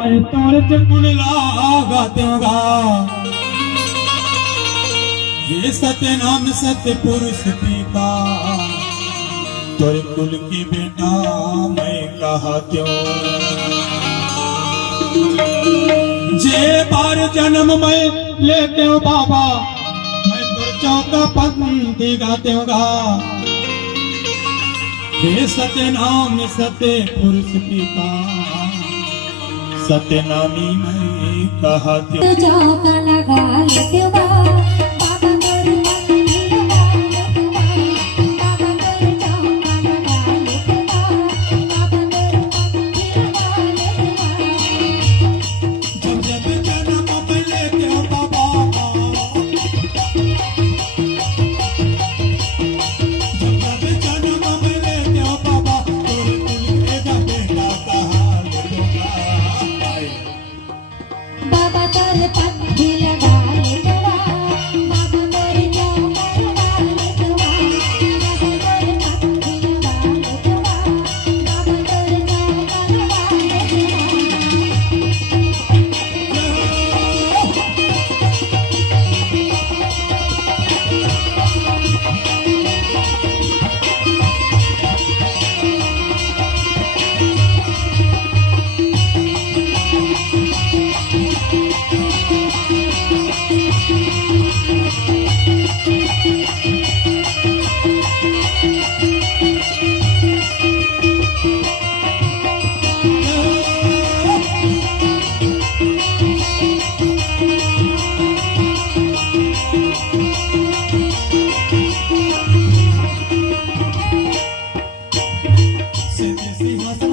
मैं तोड़ गुण लागा दूंगा। ये सत्य नाम सत्य पुरुष पीता, तोरे कुल की बेटा मैं कहा क्यों। जे बार जन्म में लेते हो बाबा, मैं तो चौका पंथी गाते होगा। हे सत्य नाम सत्य पुरुष पिता, सत्य नामी मैं कहा क्यों। चौका लगा लेते हो बाबा तोरे पंथी लगा लेते हो बाबा तोरे चौका लगा लेते हो बाबा तोरे पंथी लगा लेते हो। जब जब जन्म में लेते हो बाबा, जब जब जन्म में लेते हो बाबा, तोरे कुल का बेटा कहा लोगा। बाबा तोरे पंथी लगा लेते हो बाबा तोरे चौका लगा लेते हो बाबा तोरे पंथी लगा लेते हो बाबा तोरे चौका लगा लेते हो। सिंहासन